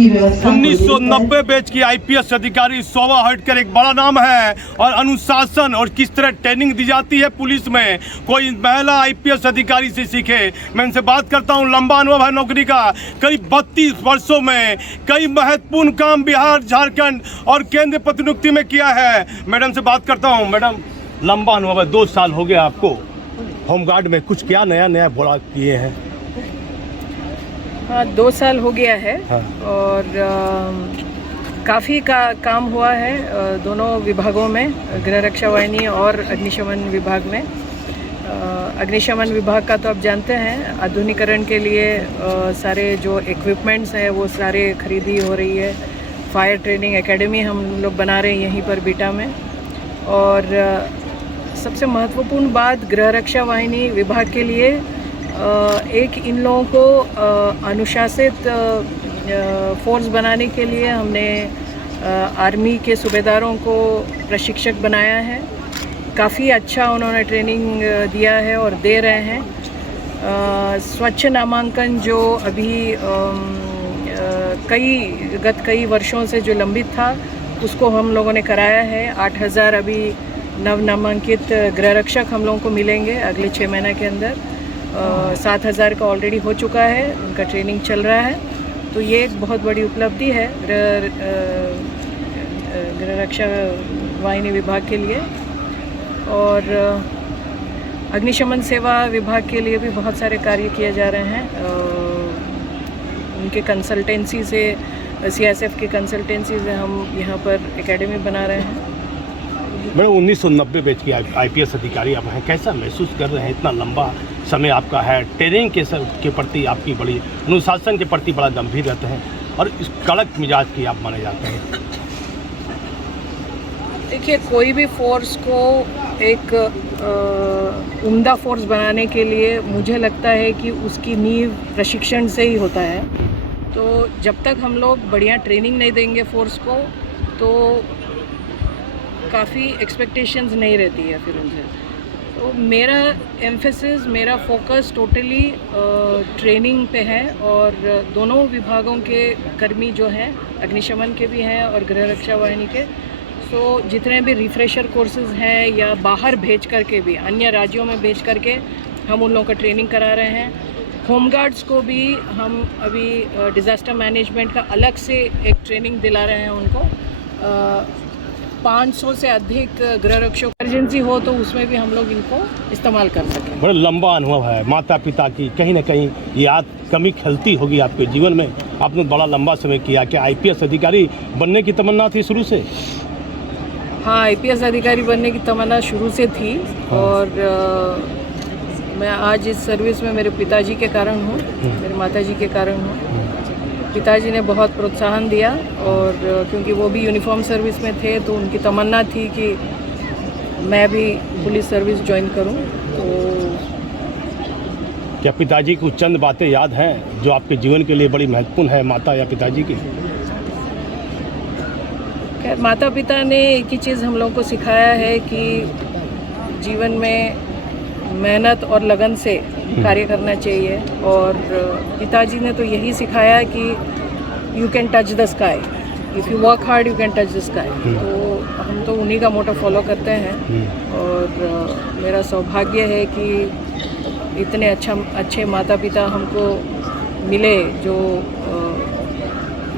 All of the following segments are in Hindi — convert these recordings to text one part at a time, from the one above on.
1990 बैच की आईपीएस अधिकारी शोभा हटकर एक बड़ा नाम है। और अनुशासन और किस तरह ट्रेनिंग दी जाती है पुलिस में, कोई महिला आईपीएस अधिकारी से सीखे। मैं इनसे बात करता हूं, लंबा अनुभव है नौकरी का, करीब 32 वर्षों में कई महत्वपूर्ण काम बिहार, झारखंड और केंद्र प्रतिनियुक्ति में किया है। मैडम से बात करता हूँ। मैडम, लंबा अनुभव है, 2 साल हो गया आपको होमगार्ड में, कुछ क्या नया बड़ा किए हैं? हाँ, 2 साल हो गया है। हाँ। और काफ़ी काम हुआ है दोनों विभागों में, गृह रक्षा वाहिनी और अग्निशमन विभाग में। अग्निशमन विभाग का तो आप जानते हैं, आधुनिकीकरण के लिए सारे जो इक्विपमेंट्स हैं वो सारे खरीदी हो रही है। फायर ट्रेनिंग एकेडमी हम लोग बना रहे हैं यहीं पर बीटा में। और सबसे महत्वपूर्ण बात, गृह रक्षा वाहिनी विभाग के लिए एक इन लोगों को अनुशासित फोर्स बनाने के लिए हमने आर्मी के सूबेदारों को प्रशिक्षक बनाया है। काफ़ी अच्छा उन्होंने ट्रेनिंग दिया है और दे रहे हैं। स्वच्छ नामांकन जो अभी गत कई वर्षों से जो लंबित था, उसको हम लोगों ने कराया है। 8000 अभी नव नामांकित गृह रक्षक हम लोगों को मिलेंगे अगले 6 महीने के अंदर। 7000 का ऑलरेडी हो चुका है, उनका ट्रेनिंग चल रहा है। तो ये एक बहुत बड़ी उपलब्धि है गृह रक्षा वाहिनी विभाग के लिए। और अग्निशमन सेवा विभाग के लिए भी बहुत सारे कार्य किए जा रहे हैं। उनके कंसल्टेंसी से, सीएसएफ की कंसल्टेंसी से हम यहाँ पर एकेडमी बना रहे हैं। मैडम, 1990 बैच की आईपीएस अधिकारी आप हैं, कैसा महसूस कर रहे हैं? इतना लंबा समय आपका है, ट्रेनिंग के प्रति आपकी बड़ी, अनुशासन के प्रति बड़ा गंभीर रहते हैं और इस कड़क मिजाज की आप माने जाते हैं। देखिए, कोई भी फोर्स को एक उम्दा फोर्स बनाने के लिए मुझे लगता है कि उसकी नींव प्रशिक्षण से ही होता है। तो जब तक हम लोग बढ़िया ट्रेनिंग नहीं देंगे फोर्स को, तो काफ़ी एक्सपेक्टेशंस नहीं रहती है फिर उनसे। तो मेरा एम्फेसिस, मेरा फोकस टोटली ट्रेनिंग पे है। और दोनों विभागों के कर्मी जो हैं, अग्निशमन के भी हैं और गृह रक्षा वाहिनी के, तो जितने भी रिफ्रेशर कोर्सेज हैं या बाहर भेज करके भी, अन्य राज्यों में भेज करके हम उन लोगों का ट्रेनिंग करा रहे हैं। होमगार्ड्स को भी हम अभी डिज़ास्टर मैनेजमेंट का अलग से एक ट्रेनिंग दिला रहे हैं उनको। 500 से अधिक गृह रक्षक इमरजेंसी हो तो उसमें भी हम लोग इनको इस्तेमाल कर सकें। बड़ा लंबा अनुभव है, माता पिता की कहीं ना कहीं याद कमी खलती होगी आपके जीवन में। आपने बड़ा लंबा समय किया, क्या आईपीएस अधिकारी बनने की तमन्ना थी शुरू से? हाँ, आईपीएस अधिकारी बनने की तमन्ना शुरू से थी। और मैं आज इस सर्विस में मेरे पिताजी के कारण हूँ, मेरे माताजी के कारण हूँ। पिताजी ने बहुत प्रोत्साहन दिया, और क्योंकि वो भी यूनिफॉर्म सर्विस में थे तो उनकी तमन्ना थी कि मैं भी पुलिस सर्विस ज्वाइन करूं। तो क्या पिताजी को चंद बातें याद हैं जो आपके जीवन के लिए बड़ी महत्वपूर्ण है, माता या पिताजी की? खैर, माता पिता ने एक ही चीज़ हम लोगों को सिखाया है कि जीवन में मेहनत और लगन से कार्य करना चाहिए। और पिताजी ने तो यही सिखाया कि you can touch the sky, if you work hard you can touch the sky. तो हम तो उन्हीं का मोटो फॉलो करते हैं। और मेरा सौभाग्य है कि इतने अच्छे माता पिता हमको मिले, जो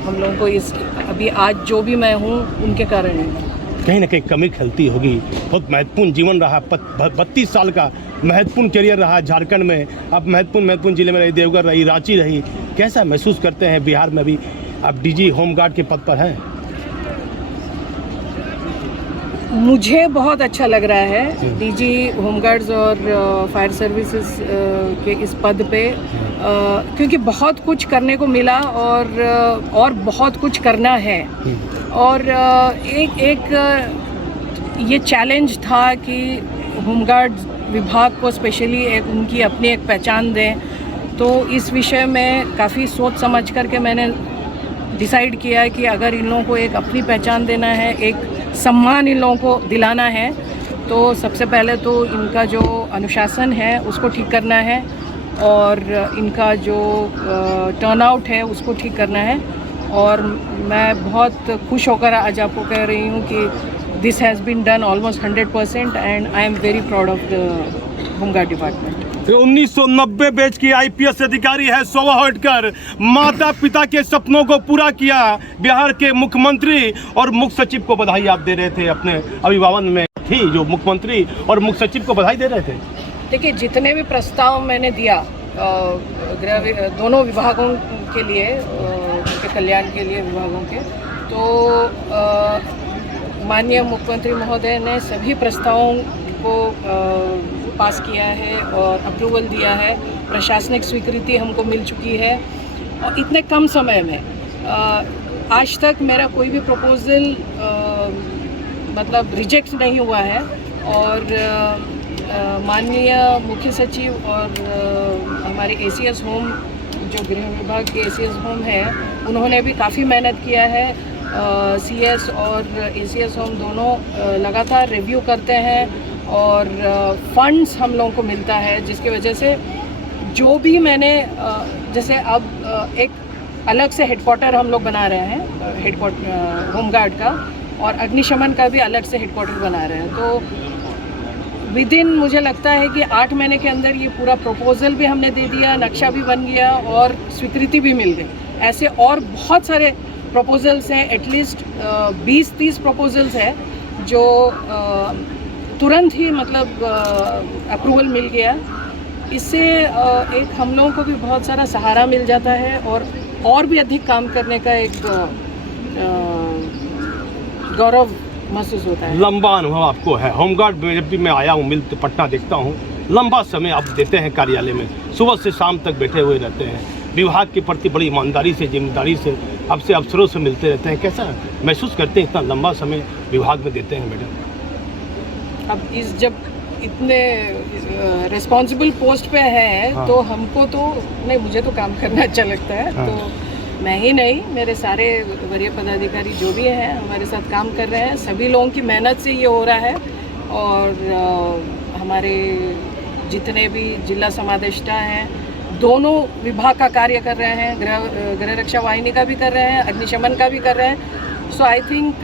हम लोगों को इस अभी आज जो भी मैं हूँ उनके कारण ही। कहीं ना कहीं कमी खलती होगी। बहुत महत्वपूर्ण जीवन रहा, 32 साल का महत्वपूर्ण करियर रहा झारखंड में। अब महत्वपूर्ण जिले में रही, देवघर रही, रांची रही। कैसा महसूस करते हैं? बिहार में भी आप डीजी होमगार्ड के पद पर हैं। मुझे बहुत अच्छा लग रहा है डीजी होमगार्ड्स और फायर सर्विसेज के इस पद पे, क्योंकि बहुत कुछ करने को मिला और बहुत कुछ करना है। और एक ये चैलेंज था कि होमगार्ड विभाग को स्पेशली एक उनकी अपनी एक पहचान दें। तो इस विषय में काफ़ी सोच समझ करके मैंने डिसाइड किया कि अगर इन लोगों को एक अपनी पहचान देना है, एक सम्मान इन लोगों को दिलाना है, तो सबसे पहले तो इनका जो अनुशासन है उसको ठीक करना है और इनका जो टर्नआउट है उसको ठीक करना है। और मैं बहुत खुश होकर आज आपको कह रही हूँ कि this has been done almost 100% and I am very proud of the home guard department. 1990 batch की आईपीएस अधिकारी है शोभा होटकर, माता पिता के सपनों को पूरा किया। बिहार के मुख्यमंत्री और मुख्य सचिव को बधाई आप दे रहे थे, अपने अभिभाषण में थी जो मुख्यमंत्री और मुख्य सचिव को बधाई दे रहे थे। देखिए, जितने भी प्रस्ताव मैंने दिया दोनों विभागों के लिए, उनके कल्याण के लिए विभागों के, तो माननीय मुख्यमंत्री महोदय ने सभी प्रस्तावों को पास किया है और अप्रूवल दिया है। प्रशासनिक स्वीकृति हमको मिल चुकी है और इतने कम समय में आज तक मेरा कोई भी प्रपोजल मतलब रिजेक्ट नहीं हुआ है। और माननीय मुख्य सचिव और हमारे एसीएस होम, जो गृह विभाग के एसीएस होम है, उन्होंने भी काफ़ी मेहनत किया है। सीएस और एसीएस होम दोनों लगातार रिव्यू करते हैं और फंड्स हम लोगों को मिलता है, जिसकी वजह से जो भी मैंने जैसे अब एक अलग से हेडक्वार्टर हम लोग बना रहे हैं, हेडक्वार्टर होमगार्ड का, और अग्निशमन का भी अलग से हेडक्वार्टर बना रहे हैं। तो विद इन मुझे लगता है कि 8 महीने के अंदर ये पूरा प्रपोजल भी हमने दे दिया, नक्शा भी बन गया और स्वीकृति भी मिल गई। ऐसे और बहुत सारे प्रपोजल्स हैं, एटलीस्ट 20-30 प्रपोजल्स हैं जो तुरंत ही मतलब अप्रूवल मिल गया। इससे एक हम लोगों को भी बहुत सारा सहारा मिल जाता है और भी अधिक काम करने का एक गौरव महसूस होता है। लंबा अनुभव आपको है होमगार्ड में। जब भी मैं आया हूँ मिल पटना देखता हूँ, लंबा समय आप देते हैं कार्यालय में, सुबह से शाम तक बैठे हुए रहते हैं, विभाग के प्रति बड़ी ईमानदारी से, जिम्मेदारी से आपसे अफसरों से मिलते रहते हैं। कैसा महसूस करते हैं इतना लंबा समय विभाग में देते हैं मैडम? अब जब इतने रिस्पॉन्सिबल पोस्ट पे हैं, हाँ। तो हमको तो नहीं, मुझे तो काम करना अच्छा लगता है। हाँ। तो मैं ही नहीं, मेरे सारे वरीय पदाधिकारी जो भी हैं हमारे साथ काम कर रहे हैं, सभी लोगों की मेहनत से ये हो रहा है। और हमारे जितने भी जिला समादेष्टा हैं, दोनों विभाग का कार्य कर रहे हैं, गृह रक्षा वाहिनी का भी कर रहे हैं, अग्निशमन का भी कर रहे हैं। सो आई थिंक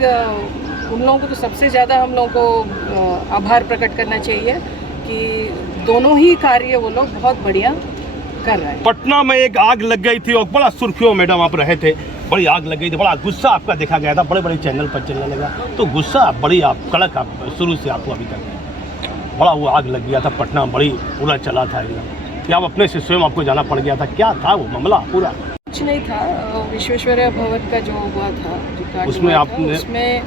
उन लोगों को तो सबसे ज़्यादा हम लोगों को आभार प्रकट करना चाहिए कि दोनों ही कार्य वो लोग बहुत बढ़िया कर रहे हैं। पटना में एक आग लग गई थी और बड़ा सुर्खियों मैडम आप रहे थे, बड़ी आग लग गई थी, बड़ा गुस्सा आपका देखा गया था, बड़े बड़े चैनल पर चलने लगा। तो गुस्सा बड़ी आप कड़क आप शुरू से आपको अभी तक बड़ा वो आग लग गया था पटना, बड़ी पूरा चला था एकदम, कि आप अपने से स्वयं आपको जाना पड़ गया था, क्या था वो मामला पूरा? कुछ नहीं था, विश्वेश्वरैया भवन का जो हुआ था, उसमें आपने उसमें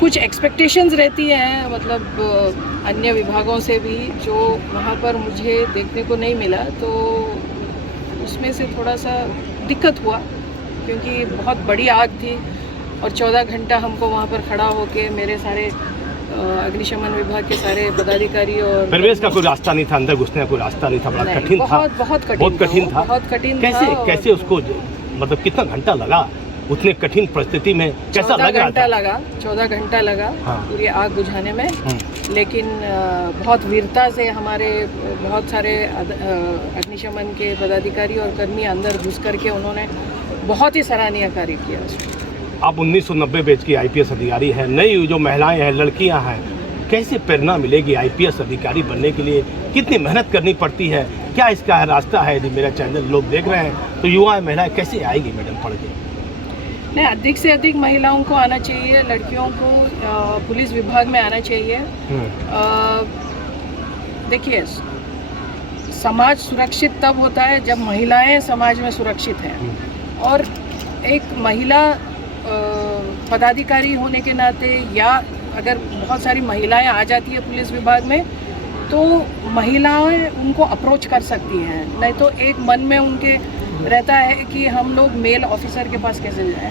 कुछ एक्सपेक्टेशंस रहती हैं, मतलब अन्य विभागों से भी, जो वहाँ पर मुझे देखने को नहीं मिला, तो उसमें से थोड़ा सा दिक्कत हुआ, क्योंकि बहुत बड़ी आग थी और 14 घंटा हमको वहाँ पर खड़ा होके मेरे सारे अग्निशमन विभाग के सारे पदाधिकारी और प्रवेश का कोई रास्ता नहीं था, अंदर घुसने का कोई रास्ता नहीं था, बड़ा कठिन था, बहुत कठिन था। कैसे उसको मतलब कितना घंटा लगा उतने कठिन परिस्थिति में? कैसा लग रहा था? 14 घंटा लगा हाँ। पूरी आग बुझाने में, लेकिन बहुत वीरता से हमारे बहुत सारे अग्निशमन के पदाधिकारी और कर्मी अंदर घुस करके उन्होंने बहुत ही सराहनीय कार्य किया। आप 1990 बैच की आईपीएस अधिकारी हैं, नई जो महिलाएं हैं, लड़कियां हैं, कैसे प्रेरणा मिलेगी आईपीएस अधिकारी बनने के लिए? कितनी मेहनत करनी पड़ती है? क्या इसका रास्ता है? यदि मेरा चैनल लोग देख रहे हैं तो युवा महिलाएं कैसे आएगी मैडम पढ़ के? नहीं, अधिक से अधिक महिलाओं को आना चाहिए, लड़कियों को पुलिस विभाग में आना चाहिए। देखिए, समाज सुरक्षित तब होता है जब महिलाएं समाज में सुरक्षित हैं, और एक महिला पदाधिकारी होने के नाते, या अगर बहुत सारी महिलाएं आ जाती है पुलिस विभाग में, तो महिलाएं उनको अप्रोच कर सकती हैं। नहीं तो एक मन में उनके रहता है कि हम लोग मेल ऑफिसर के पास कैसे जाएं।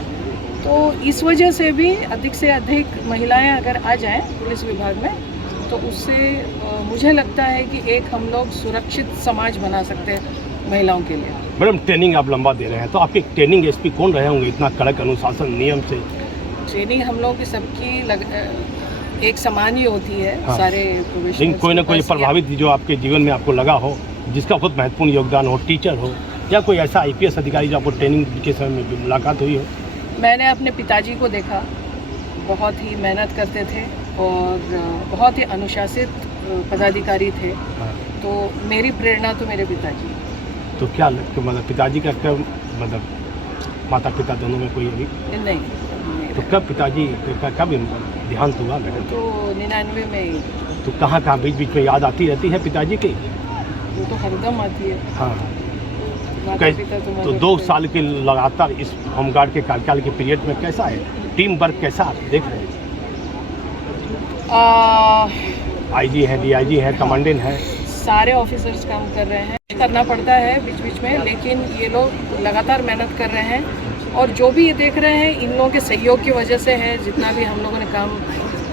तो इस वजह से भी अधिक से अधिक महिलाएं अगर आ जाएं पुलिस विभाग में, तो उससे मुझे लगता है कि एक हम लोग सुरक्षित समाज बना सकते हैं महिलाओं के लिए। मैडम, ट्रेनिंग आप लंबा दे रहे हैं, तो आपके ट्रेनिंग एसपी कौन रहे होंगे इतना कड़क अनुशासन नियम से? ट्रेनिंग हम लोगों की सबकी एक समान ही होती है। हाँ। सारे कोई ना कोई प्रभावित जो आपके जीवन में आपको लगा हो, जिसका बहुत महत्वपूर्ण योगदान हो, टीचर हो, या कोई ऐसा आईपीएस अधिकारी जो आपको ट्रेनिंग के समय में मुलाकात हुई हो? मैंने अपने पिताजी को देखा, बहुत ही मेहनत करते थे और बहुत ही अनुशासित पदाधिकारी थे। हाँ। तो मेरी प्रेरणा तो मेरे पिताजी। तो क्या मतलब पिताजी का क्या मतलब माता पिता दोनों में कोई अभी नहीं, तो कब पिताजी का कब देहांत हुआ मैडम? तो 99 में ही। तो कहाँ कहाँ बीच बीच में याद आती रहती है पिताजी की? वो तो हरदम आती है। हाँ। माता पिता तो 2 साल के लगातार इस होमगार्ड के कार्यकाल के पीरियड में कैसा है टीम वर्क, कैसा आप देख रहे हैं? आईजी है, डीआईजी है, कमांडेंट है, सारे ऑफिसर्स काम कर रहे हैं। करना पड़ता है बीच बीच में, लेकिन ये लोग लगातार मेहनत कर रहे हैं और जो भी ये देख रहे हैं इन लोगों के सहयोग की वजह से है। जितना भी हम लोगों ने काम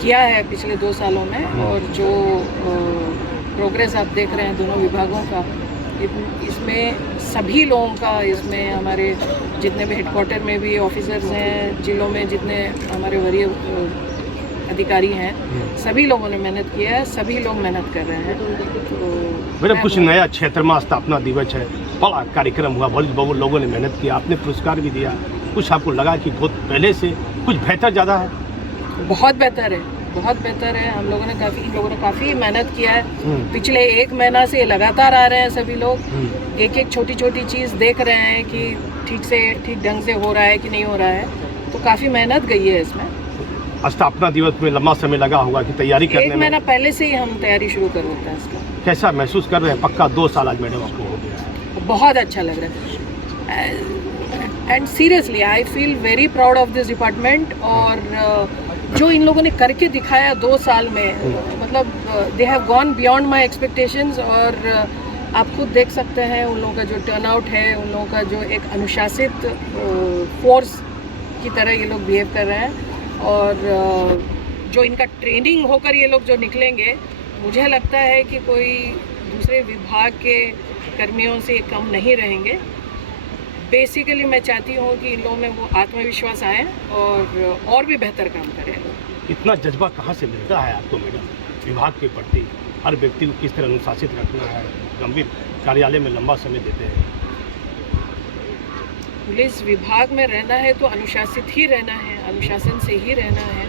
किया है पिछले 2 सालों में और जो प्रोग्रेस आप देख रहे हैं दोनों विभागों का, इसमें सभी लोगों का, इसमें हमारे जितने भी हेडक्वार्टर में भी ऑफिसर्स हैं, जिलों में जितने हमारे वरीय अधिकारी हैं, सभी लोगों ने मेहनत किया है, सभी लोग मेहनत कर रहे हैं। तो मैडम कुछ नया क्षेत्र में स्थापना दिवस है, बड़ा कार्यक्रम हुआ, बहुत लोगों ने मेहनत किया, आपने पुरस्कार भी दिया, कुछ आपको लगा कि बहुत पहले से कुछ बेहतर ज़्यादा है? बहुत बेहतर है, बहुत बेहतर है। इन लोगों ने काफ़ी मेहनत किया है। पिछले 1 महीना से लगातार आ रहे हैं सभी लोग, एक एक छोटी छोटी चीज़ देख रहे हैं कि ठीक ढंग से हो रहा है कि नहीं हो रहा है। तो काफ़ी मेहनत गई है इसमें। स्थापना दिवस में लंबा समय लगा होगा कि तैयारी करने में? 1 महीना पहले से ही हम तैयारी शुरू कर देते हैं इसका। कैसा महसूस कर रहे हैं? पक्का 2 साल आज मैडम आपको हो गया। बहुत अच्छा लग रहा है and seriously I feel very proud of this department. और जो इन लोगों ने करके दिखाया 2 साल में, मतलब they have gone beyond my expectations. और आप खुद देख सकते हैं उन लोगों का जो टर्नआउट है, उन लोगों का जो एक अनुशासित फोर्स की तरह ये लोग बिहेव कर रहे हैं। और जो इनका ट्रेनिंग होकर ये लोग जो निकलेंगे, मुझे लगता है कि कोई दूसरे विभाग के कर्मियों से कम नहीं रहेंगे। बेसिकली मैं चाहती हूँ कि इन लोगों में वो आत्मविश्वास आए और भी बेहतर काम करें। इतना जज्बा कहाँ से मिलता है आपको मैडम विभाग के प्रति? हर व्यक्ति को किस तरह अनुशासित रखना है, गंभीर कार्यालय में लंबा समय देते हैं। पुलिस विभाग में रहना है तो अनुशासित ही रहना है, अनुशासन से ही रहना है।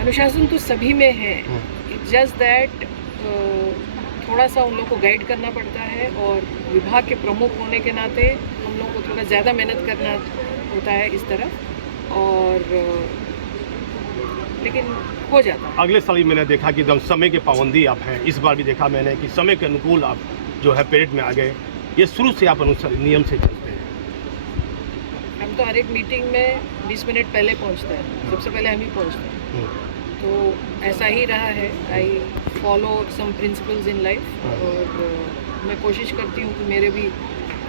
अनुशासन तो सभी में है, इट्स जस्ट दैट थोड़ा सा उन लोगों को गाइड करना पड़ता है। और विभाग के प्रमुख होने के नाते हम लोगों को थोड़ा ज़्यादा मेहनत करना होता है इस तरफ, और लेकिन हो जाता है। अगले साल भी मैंने देखा कि एकदम समय की पाबंदी आप हैं, इस बार भी देखा मैंने कि समय के अनुकूल आप जो है परेड में आ गए। ये शुरू से आप नियम से चलते हैं? हम तो हर एक मीटिंग में 20 मिनट पहले पहुंचते हैं, सबसे पहले हम ही पहुंचते हैं। तो ऐसा ही रहा है। I follow some principles in life. और मैं कोशिश करती हूँ कि मेरे भी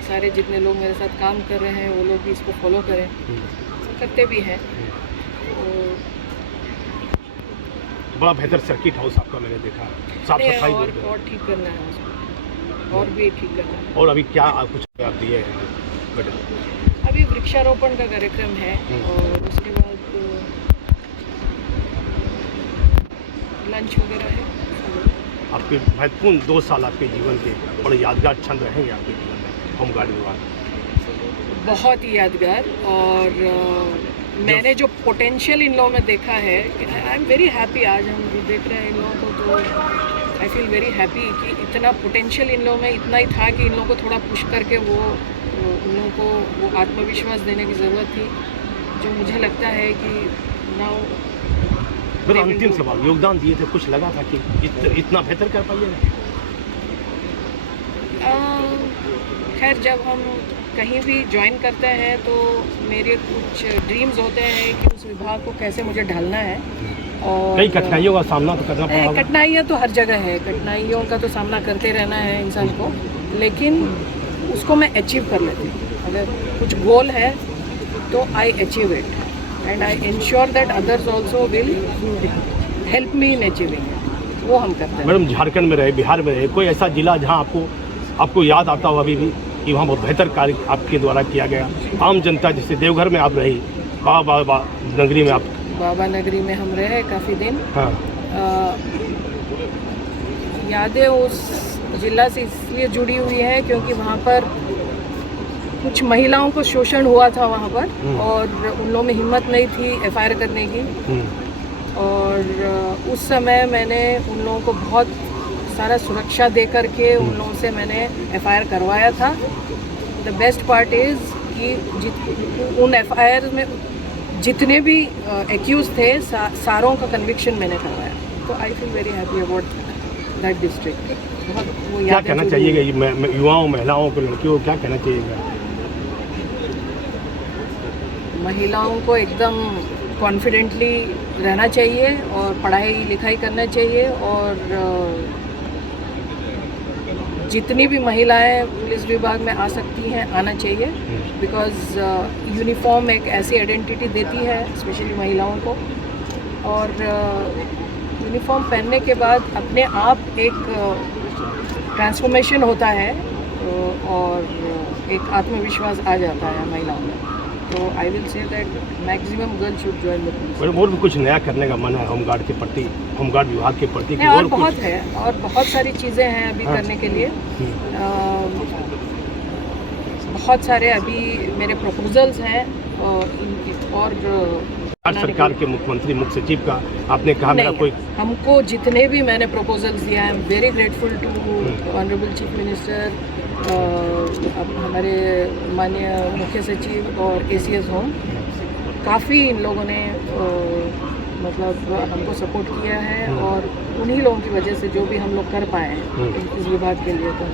सारे जितने लोग मेरे साथ काम कर रहे हैं वो लोग भी इसको फॉलो करें, करते भी हैं। बड़ा बेहतर सर्किट हाउस आपका मैंने देखा, साफ सफाई और ठीक करना है उसको, और भी ठीक करना है। और अभी क्या कुछ आप दिए हैं मैडम? अभी वृक्षारोपण का कार्यक्रम है और उसके बाद लंच वगैरह है। आपके महत्वपूर्ण 2 साल आपके जीवन के बड़े यादगार क्षण रहेंगे आपके जीवन में होमगार्ड विभाग? बहुत ही यादगार। और मैंने जो पोटेंशियल इन लोगों में देखा है, आई एम वेरी हैप्पी। आज हम जो देख रहे हैं इन लोगों को, तो आई फील वेरी हैप्पी कि इतना पोटेंशियल इन लोगों में इतना ही था कि इन लोगों को थोड़ा पुश करके उन लोगों को वो आत्मविश्वास देने की ज़रूरत थी, जो मुझे लगता है कि नाउ। मेरा अंतिम सवाल, योगदान दिए थे, कुछ लगा था कि इतना बेहतर कर पाइएगा? खैर, जब हम कहीं भी ज्वाइन करते हैं तो मेरे कुछ ड्रीम्स होते हैं कि उस विभाग को कैसे मुझे ढालना है। और कई कठिनाइयों का सामना तो करना पड़ा होगा। कठिनाइयाँ तो हर जगह है, कठिनाइयों का तो सामना करते रहना है इंसान को, लेकिन उसको मैं अचीव कर लेती हूँ। अगर कुछ गोल है तो I achieve it and I ensure that others also will help me in achieving it. वो हम करते हैं। मैडम, झारखंड में रहे, बिहार में रहे, कोई ऐसा जिला जहाँ आपको याद आता हो अभी भी कि वहाँ बहुत बेहतर कार्य आपके द्वारा किया गया? आम जनता, जैसे देवघर में आप रही, बाबा नगरी में आप, बाबा नगरी में हम रहे काफ़ी दिन। हाँ। यादें उस जिला से इसलिए जुड़ी हुई है क्योंकि वहाँ पर कुछ महिलाओं को शोषण हुआ था वहाँ पर और उन लोगों में हिम्मत नहीं थी एफआईआर करने की। और उस समय मैंने उन लोगों को बहुत सारा सुरक्षा दे करके उन लोगों से मैंने एफआईआर करवाया था। द बेस्ट पार्ट इज़ कि उन एफआईआर में जितने भी एक्यूज थे सारों का कन्विक्शन मैंने करवाया। तो I feel very happy about that district. बहुत वो क्या कहना चाहिएगा युवाओं, महिलाओं को, लड़कियों को क्या कहना चाहिएगा? महिलाओं को एकदम कॉन्फिडेंटली रहना चाहिए और पढ़ाई लिखाई करना चाहिए। और जितनी भी महिलाएं पुलिस विभाग में आ सकती हैं आना चाहिए, बिकॉज़ यूनिफॉर्म एक ऐसी आइडेंटिटी देती है स्पेशली महिलाओं को। और यूनिफॉर्म पहनने के बाद अपने आप एक ट्रांसफॉर्मेशन होता है और एक आत्मविश्वास आ जाता है महिलाओं में। तो I will say that maximum girls should join the police. और भी कुछ नया करने का मन है होमगार्ड के प्रति, होमगार्ड विभाग के प्रति? और बहुत है और बहुत सारी चीज़ें हैं अभी करने के लिए। बहुत सारे अभी मेरे प्रपोजल्स हैं और सरकार के मुख्यमंत्री, मुख्य सचिव का आपने कहा मेरा कोई हमको जितने भी मैंने प्रपोजल्स दिया है, I am very grateful to honourable chief minister, हमारे माननीय मुख्य सचिव और एसीएस होम। काफ़ी इन लोगों ने मतलब हमको सपोर्ट किया है और उन्हीं लोगों की वजह से जो भी हम लोग कर पाए हैं इस विभाग के लिए। तो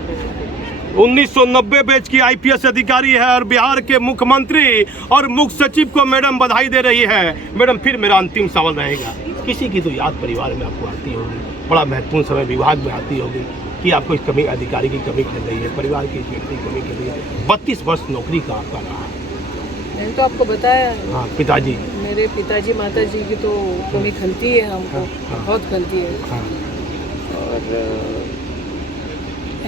1990 बैच की आईपीएस अधिकारी है और बिहार के मुख्यमंत्री और मुख्य सचिव को मैडम बधाई दे रही है। मैडम फिर मेरा अंतिम सवाल रहेगा, किसी की तो याद परिवार में आपको आती होगी, बड़ा महत्वपूर्ण समय विभाग में आती होगी कि आपको इस कमी, अधिकारी की कमी खल रही है, परिवार की इस व्यक्ति की कमी खल रही है। 32 वर्ष नौकरी का आपका रहा। मैंने तो आपको बताया, हाँ, पिताजी, मेरे पिताजी माताजी की तो कमी खलती है हमको, बहुत खलती है। और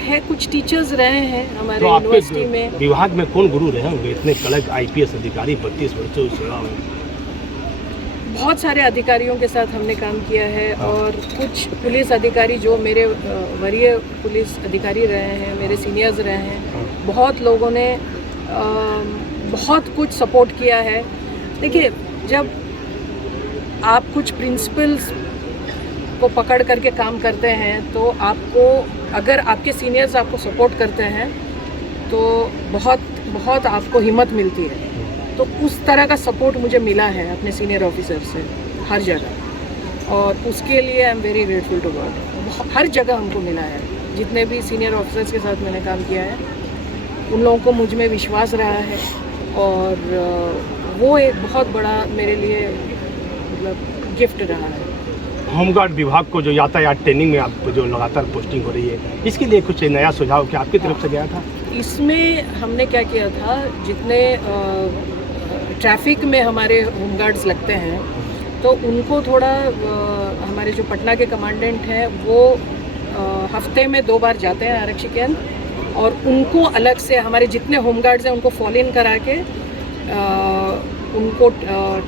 है कुछ टीचर्स रहे हैं हमारे यूनिवर्सिटी में। विभाग में कौन गुरु रहे होंगे इतने कड़क आईपीएस अधिकारी 32 वर्षों की सेवा में? बहुत सारे अधिकारियों के साथ हमने काम किया है और कुछ पुलिस अधिकारी जो मेरे वरीय पुलिस अधिकारी रहे हैं, मेरे सीनियर्स रहे हैं, बहुत लोगों ने बहुत कुछ सपोर्ट किया है। देखिए, जब आप कुछ प्रिंसिपल्स को पकड़ करके काम करते हैं तो आपको, अगर आपके सीनियर्स आपको सपोर्ट करते हैं तो बहुत बहुत आपको हिम्मत मिलती है। तो उस तरह का सपोर्ट मुझे मिला है अपने सीनियर ऑफिसर से हर जगह, और उसके लिए I am very grateful to God. हर जगह हमको मिला है, जितने भी सीनियर ऑफिसर्स के साथ मैंने काम किया है उन लोगों को मुझ में विश्वास रहा है और वो एक बहुत बड़ा मेरे लिए मतलब गिफ्ट रहा है। होमगार्ड विभाग को जो यातायात ट्रेनिंग में आप जो लगातार पोस्टिंग हो रही है, इसके लिए कुछ नया सुझाव क्या आपकी तरफ से गया था? इसमें हमने क्या किया था, जितने ट्रैफिक में हमारे होमगार्ड्स लगते हैं तो उनको थोड़ा हमारे जो पटना के कमांडेंट हैं वो हफ्ते में 2 बार जाते हैं आरक्षी केंद्र, और उनको अलग से हमारे जितने होमगार्ड्स हैं उनको फॉलो इन करा के उनको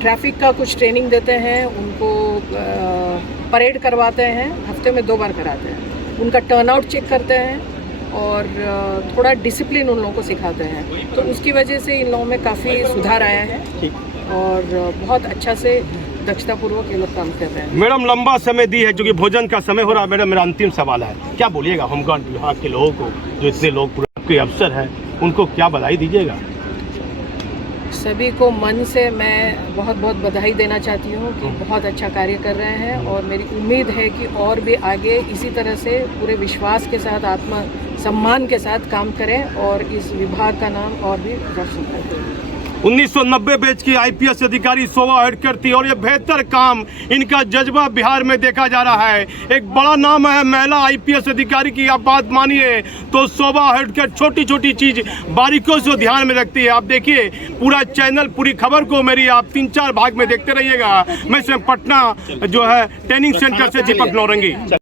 ट्रैफिक का कुछ ट्रेनिंग देते हैं, उनको परेड करवाते हैं, हफ्ते में 2 बार कराते हैं, उनका टर्नआउट चेक करते हैं और थोड़ा डिसिप्लिन उन लोगों को सिखाते हैं। तो उसकी वजह से इन लोगों में काफ़ी सुधार आया है और बहुत अच्छा से दक्षतापूर्वक ये लोग काम कर रहे हैं। मैडम, लंबा समय दी है, जो कि भोजन का समय हो रहा है। मैडम, मेरा अंतिम सवाल है, क्या बोलिएगा होमगार्ड विभाग के लोगों को, जो इतने लोग के अफसर हैं, उनको क्या बधाई दीजिएगा? सभी को मन से मैं बहुत बहुत बधाई देना चाहती हूँ कि बहुत अच्छा कार्य कर रहे हैं और मेरी उम्मीद है कि और भी आगे इसी तरह से पूरे विश्वास के साथ, आत्म सम्मान के साथ काम करें और इस विभाग का नाम और भी रोशन करें। 1990 बैच की आईपीएस अधिकारी शोभा हेडकर थी और ये बेहतर काम इनका जज्बा बिहार में देखा जा रहा है। एक बड़ा नाम है महिला आईपीएस अधिकारी की, आप बात मानिए तो शोभा हेडकर छोटी छोटी चीज बारीकियों से ध्यान में रखती है। आप देखिए पूरा चैनल, पूरी खबर को मेरी आप 3-4 भाग में देखते रहिएगा। मैं पटना जो है ट्रेनिंग सेंटर से दीपक नौरंगी।